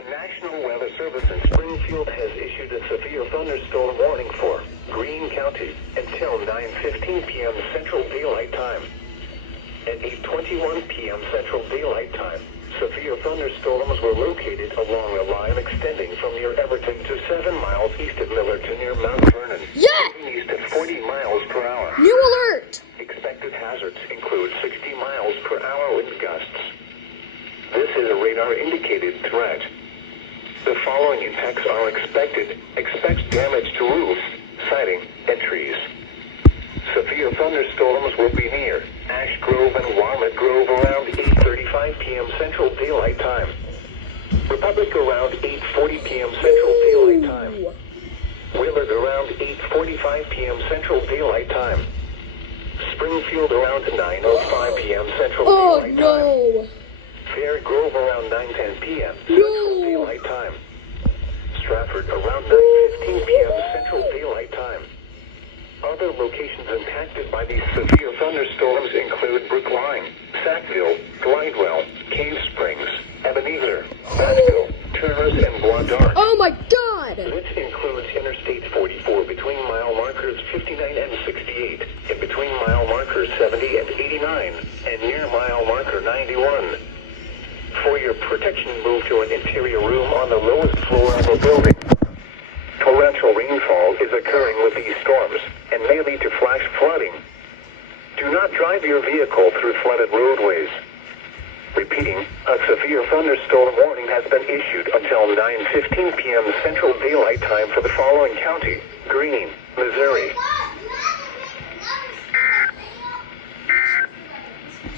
The National Weather Service in Springfield has issued a severe thunderstorm warning for Greene County until 9:15 p.m. Central Daylight Time. At 8:21 p.m. Central Daylight Time, severe thunderstorms were located along a line extending from near Everton to 7 miles east of Millerton near Mount Vernon. Yeah! East at 40 miles per hour. New alert! Expected hazards include 60 miles per hour wind gusts. This is a radar-indicated threat. The following impacts are expected. Expect damage to roofs, siding, and trees. Severe thunderstorms will be near Ash Grove and Walnut Grove around 8:35 p.m. Central Daylight Time. Republic around 8:40 p.m. Central Daylight Time. Willard around 8:45 p.m. Central Daylight Time. Springfield around 9:05 p.m. Central Daylight Time. Oh no! Fair Grove around 9:10 p.m. No. Central Daylight Time. Stratford around 9:15 p.m. Central Daylight Time. Other locations impacted by these severe thunderstorms include Brookline, Sackville, Glidewell, Cave Springs, Ebenezer, Basville, Turners, and Bois d'Arc. Oh my god! This includes Interstate 44 between mile markers 59 and 68, and between mile markers 70 and 89, and near mile marker 91. For your protection, move to an interior room on the lowest floor of a building. Torrential rainfall is occurring with these storms and may lead to flash flooding. Do not drive your vehicle through flooded roadways. Repeating, a severe thunderstorm warning has been issued until 9:15 p.m. Central Daylight Time for the following county: Greene, Missouri.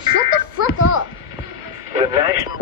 Shut the frick up! The National